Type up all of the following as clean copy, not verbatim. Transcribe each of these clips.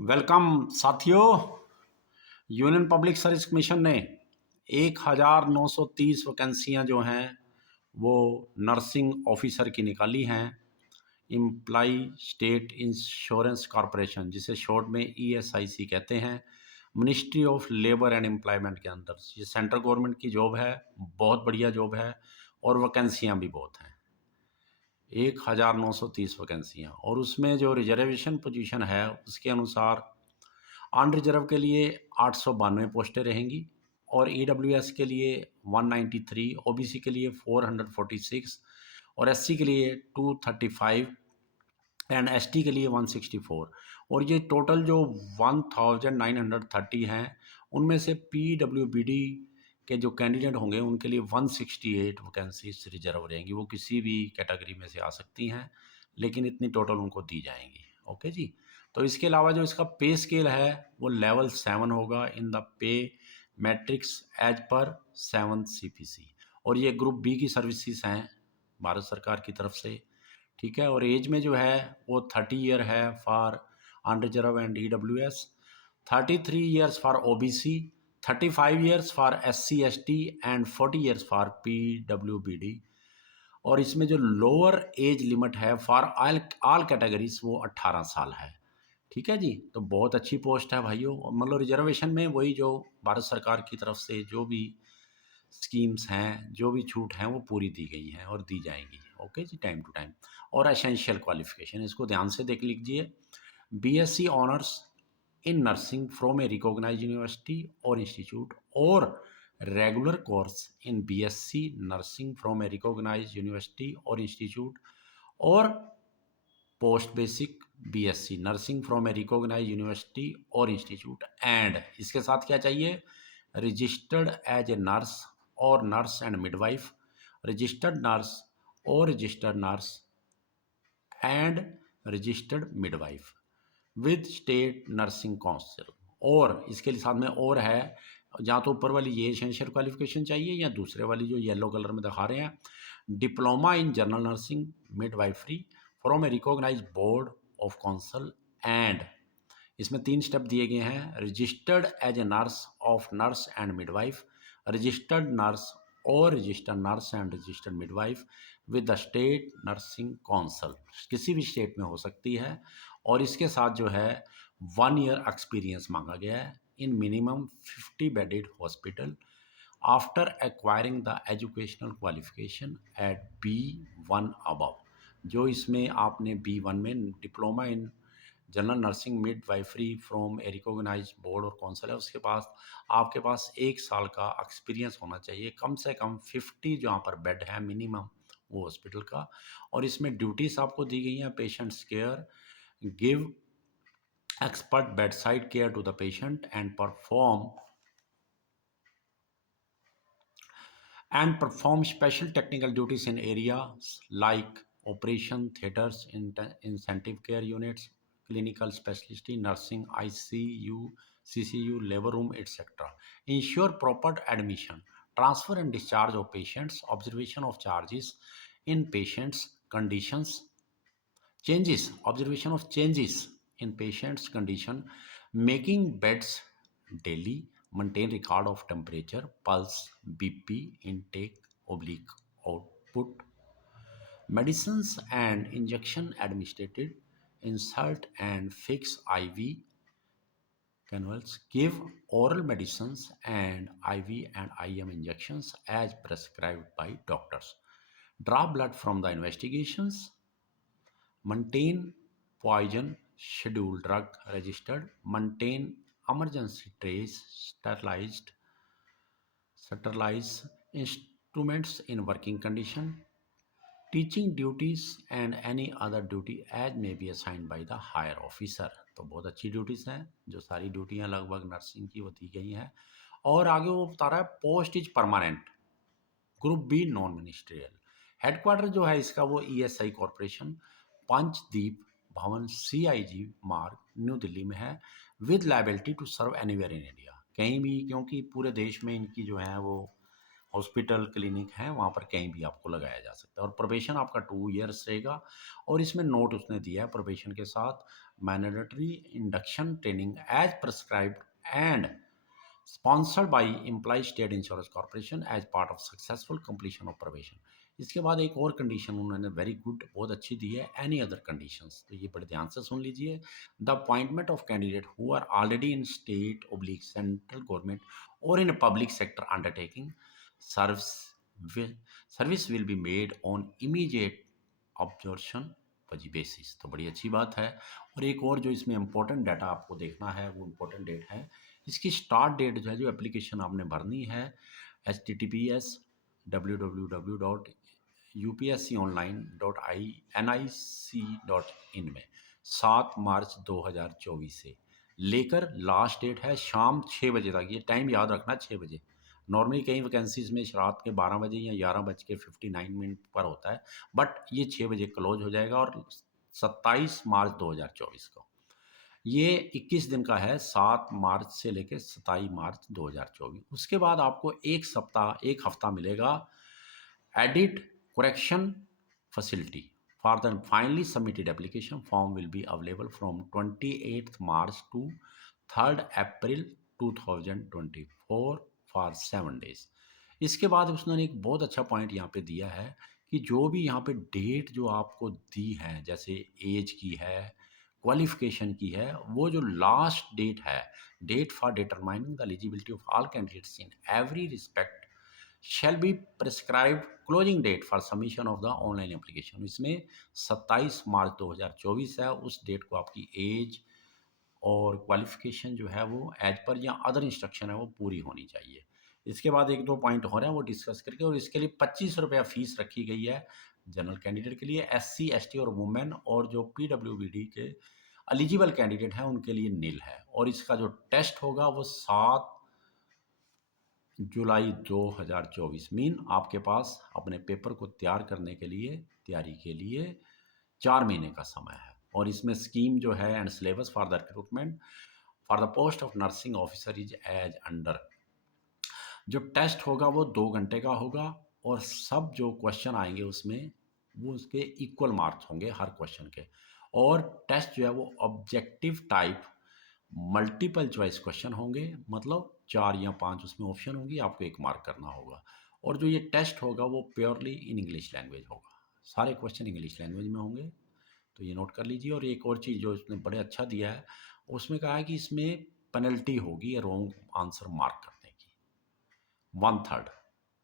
Welcome साथियों। Union public service commission ने 1930 वैकेंसियां जो हैं वो नर्सिंग ऑफिसर की निकाली हैं। एम्प्लाई स्टेट इंश्योरेंस कॉरपोरेशन, जिसे शॉर्ट में ESIC कहते हैं, ministry of labour and employment के अंदर। ये सेंट्रल गवर्नमेंट की जॉब है, बहुत बढ़िया जॉब है और वैकेंसियां भी बहुत हैं। 1930 वैकेंसियाँ, और उसमें जो रिजर्वेशन पोजीशन है उसके अनुसार अनरिजर्व के लिए 892 पोस्टें रहेंगी और EWS के लिए 193, OBC के लिए 446 और SC के लिए 235 एंड ST के लिए 164। और ये टोटल जो 1930 हैं उनमें से PWBD के जो कैंडिडेट होंगे उनके लिए 168 वैकेंसीज रिजर्व रहेंगी। वो किसी भी कैटेगरी में से आ सकती हैं, लेकिन इतनी टोटल उनको दी जाएंगी। ओके जी। तो इसके अलावा जो इसका पे स्केल है वो लेवल 7 होगा in the pay matrix as per 7 CPC। और ये ग्रुप बी की सर्विसेज हैं भारत सरकार की तरफ से। ठीक है। और एज में जो है वो 30 ईयर है for unreserve and EWS, 33 years for OBC, 35 years for SC ST and 40 years for PWBD। और इसमें जो लोअर एज लिमिट है फॉर ऑल कैटेगरीज वो 18 साल है। ठीक है जी। तो बहुत अच्छी पोस्ट है भाइयों। मतलब रिजर्वेशन में वही जो भारत सरकार की तरफ से जो भी स्कीम्स हैं, जो भी छूट हैं, वो पूरी दी गई हैं और दी जाएंगी। Okay ji, time to time. और एसेंशियल क्वालिफिकेशन इसको ध्यान से देख लीजिए। BSc honours in nursing from a recognised university और इंस्टीट्यूट, और regular course in BSc nursing from a recognised university और इंस्टीट्यूट, और post basic BSc nursing from a recognised university और इंस्टीट्यूट, एंड इसके साथ क्या चाहिए, रजिस्टर्ड एज ए नर्स और nurse and midwife, registered nurse और registered nurse and registered midwife with state nursing council. और इसके साथ में और है, जहाँ तो ऊपर वाली ये एसेंशियल क्वालिफिकेशन चाहिए या दूसरे वाली जो येलो कलर में दिखा रहे हैं, diploma in general nursing midwifery from a recognised board of council, and इसमें 3 स्टेप दिए गए हैं, registered as a nurse of nurse and midwife, registered nurse और registered nurse and registered midwife with the state nursing council. किसी भी state में हो सकती है। और इसके साथ जो है 1 ईयर एक्सपीरियंस मांगा गया है in minimum 50 bedded hospital after acquiring the educational qualification at B1 above. जो इसमें आपने B1 में diploma in general nursing midwifery from a recognise board और काउंसिल है, उसके पास आपके पास 1 साल का एक्सपीरियंस होना चाहिए, कम से कम 50 जहाँ पर बेड है मिनिमम वो हॉस्पिटल का। और इसमें ड्यूटीज आपको दी गई हैं, patients care, give expert bedside care to the patient and perform special technical duties in areas like operation theaters, intensive care units, clinical specialty, nursing, ICU, CCU, labor room, etc. Ensure proper admission, transfer and discharge of patients, observation of charges in patients' conditions, observation of changes in patient's condition, making beds daily, maintain record of temperature, pulse, BP, intake, oblique output, medicines and injection administered, insert and fix IV cannulas, give oral medicines and IV and IM injections as prescribed by doctors, draw blood from the investigations, maintain poison schedule drug registered, maintain emergency trays, sterilize instruments in working condition, teaching duties and any other duty as may be assigned by the higher officer। तो बहुत अच्छी duties हैं, जो सारी ड्यूटियां लगभग nursing की वो दी गई हैं। और आगे वो बता रहा है post is permanent, group B non ministerial. Headquarter जो है इसका वो ESI कॉरपोरेशन, पंचदीप भवन CIG मार्ग, न्यू दिल्ली में है, with liability to serve anywhere in India, कहीं भी, क्योंकि पूरे देश में इनकी जो है वो हॉस्पिटल क्लिनिक है, वहाँ पर कहीं भी आपको लगाया जा सकता है। और प्रोबेशन आपका 2 ईयर्स रहेगा। और इसमें नोट उसने दिया है प्रोबेशन के साथ, mandatory induction training as prescribed and sponsored by Employee State Insurance Corporation as part of successful completion of probation. इसके बाद एक और कंडीशन उन्होंने वेरी गुड बहुत अच्छी दी है, एनी अदर कंडीशंस, तो ये बड़े ध्यान से सुन लीजिए। The appointment of candidate who are already in state oblique central government और in public sector undertaking service service will be made on immediate observation basis, तो बड़ी अच्छी बात है। और एक और जो इसमें इंपॉर्टेंट डाटा आपको देखना है वो इंपॉर्टेंट डेट है, इसकी स्टार्ट डेट जो है, जो एप्लीकेशन आपने भरनी है https://upsconline.nic.in में 7 मार्च 2024 से लेकर लास्ट डेट है शाम 6 बजे तक। ये टाइम याद रखना, 6 बजे। नॉर्मली कई वैकेंसीज में रात के 12 बजे या 11:59 पर होता है, बट ये 6 बजे क्लोज हो जाएगा। और 27 मार्च 2024 को, ये 21 दिन का है, 7 मार्च से लेकर 27 मार्च 2024। उसके बाद आपको एक हफ्ता मिलेगा edit correction facility for the finally submitted application form will be available from 28 March two 3 April 2024 for 7 days. इसके बाद उसने एक बहुत अच्छा पॉइंट यहाँ पे दिया है कि जो भी यहाँ पे डेट जो आपको दी है, जैसे एज की है, क्वालिफिकेशन की है, वो जो लास्ट डेट है, date for determining the eligibility of all candidates in every respect shall be prescribed closing date for submission of the online application. इसमें 27 मार्च 2024 है, उस डेट को आपकी एज और क्वालिफिकेशन जो है वो एज पर या अदर इंस्ट्रक्शन है वो पूरी होनी चाहिए। इसके बाद एक दो पॉइंट हो रहे हैं वो डिस्कस करके, और इसके लिए 25 रुपया फीस रखी गई है जनरल कैंडिडेट के लिए। SC ST और वुमेन और जो PWBD के एलिजिबल कैंडिडेट हैं उनके लिए नील है। और इसका जो टेस्ट होगा वो 7 जुलाई 2024, मीन आपके पास अपने पेपर को तैयार करने के लिए, तैयारी के लिए 4 महीने का समय है। और इसमें स्कीम जो है and syllabus for the recruitment for the post of nursing officer is as under. जो टेस्ट होगा वो 2 घंटे का होगा, और सब जो क्वेश्चन आएंगे उसमें वो उसके इक्वल मार्क्स होंगे हर क्वेश्चन के। और टेस्ट जो है वो objective type multiple choice question होंगे, मतलब 4 या 5 उसमें ऑप्शन होंगी, आपको 1 मार्क करना होगा। और जो ये टेस्ट होगा वो प्योरली इन इंग्लिश लैंग्वेज होगा, सारे क्वेश्चन इंग्लिश लैंग्वेज में होंगे, तो ये नोट कर लीजिए। और एक और चीज़ जो इसने बड़े अच्छा दिया है, उसमें कहा है कि इसमें पेनल्टी होगी रॉन्ग आंसर मार्क करने की, 1/3।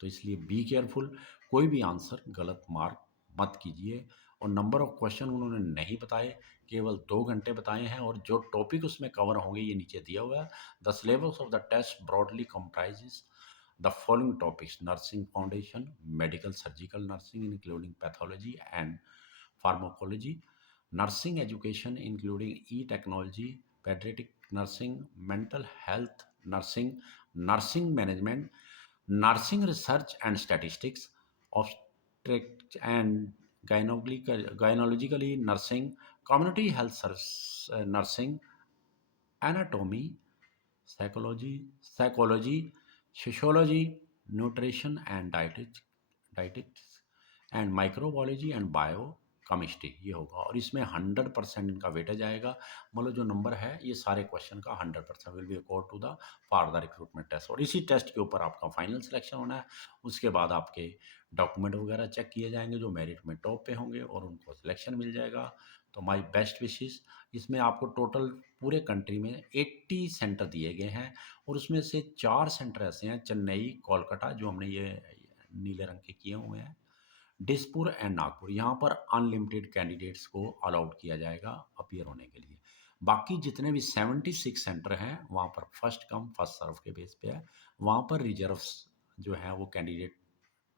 तो इसलिए बी केयरफुल, कोई भी आंसर गलत मार्क मत कीजिए। और नंबर ऑफ क्वेश्चन उन्होंने नहीं बताए, केवल 2 घंटे बताए हैं। और जो टॉपिक उसमें कवर होंगे ये नीचे दिया हुआ है। The syllabus of the test broadly comprises the following topics: nursing foundation, medical surgical nursing including pathology and pharmacology, nursing education including e-technology, pediatric nursing, mental health nursing, nursing management, nursing research and statistics, obstetrics and gynecologically nursing, community health nursing, anatomy, psychology, sociology, nutrition and dietetics and microbiology and bio chemistry, ये होगा। और इसमें 100% इनका weightage आएगा, मतलब जो number है ये सारे क्वेश्चन का 100% will be accord to the for the recruitment test. और इसी टेस्ट के ऊपर आपका फाइनल सिलेक्शन होना है। उसके बाद आपके डॉक्यूमेंट वगैरह चेक किए जाएंगे, जो मेरिट में टॉप पे होंगे और उनको सिलेक्शन मिल जाएगा। तो माई बेस्ट विशेस। इसमें आपको टोटल पूरे कंट्री में 80 सेंटर दिए गए हैं, और उसमें से 4 सेंटर ऐसे हैं, चेन्नई, कोलकाता, जो हमने ये नीले रंग के किए हुए हैं, डिसपुर एंड नागपुर। यहाँ पर अनलिमिटेड कैंडिडेट्स को अलाउड किया जाएगा अपीयर होने के लिए। बाकी जितने भी 76 सेंटर हैं वहाँ पर फर्स्ट कम फर्स्ट सर्व के बेस पे है। वहाँ पर रिजर्व्स जो है वो candidate,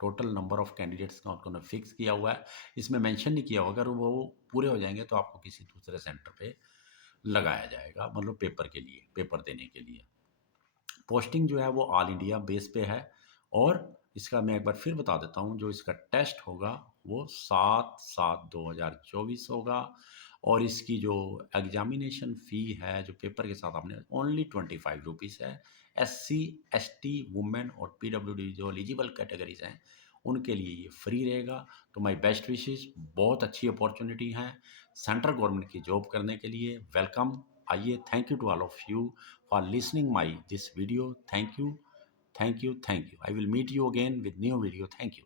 total number of candidates का उन्होंने फिक्स किया हुआ है, इसमें मेंशन नहीं किया होगा। अगर वो पूरे हो जाएंगे तो आपको किसी दूसरे सेंटर पे लगाया जाएगा, मतलब पेपर के लिए, पेपर देने के लिए। पोस्टिंग जो है वो ऑल इंडिया बेस पे है। और इसका मैं एक बार फिर बता देता हूँ, जो इसका टेस्ट होगा वो 7/7/2024 होगा। और इसकी जो एग्जामिनेशन फ़ी है जो पेपर के साथ आपने, ओनली 25 रुपीज़ है। SC ST वुमेन और PWD जो एलिजिबल कैटेगरीज हैं उनके लिए ये फ्री रहेगा। तो माय बेस्ट विशेस, बहुत अच्छी अपॉर्चुनिटी है सेंट्रल गवर्नमेंट की जॉब करने के लिए। वेलकम। आइए, thank you to all of you for listening my this video. Thank you, thank you, thank you. I will meet you again with new video. Thank you.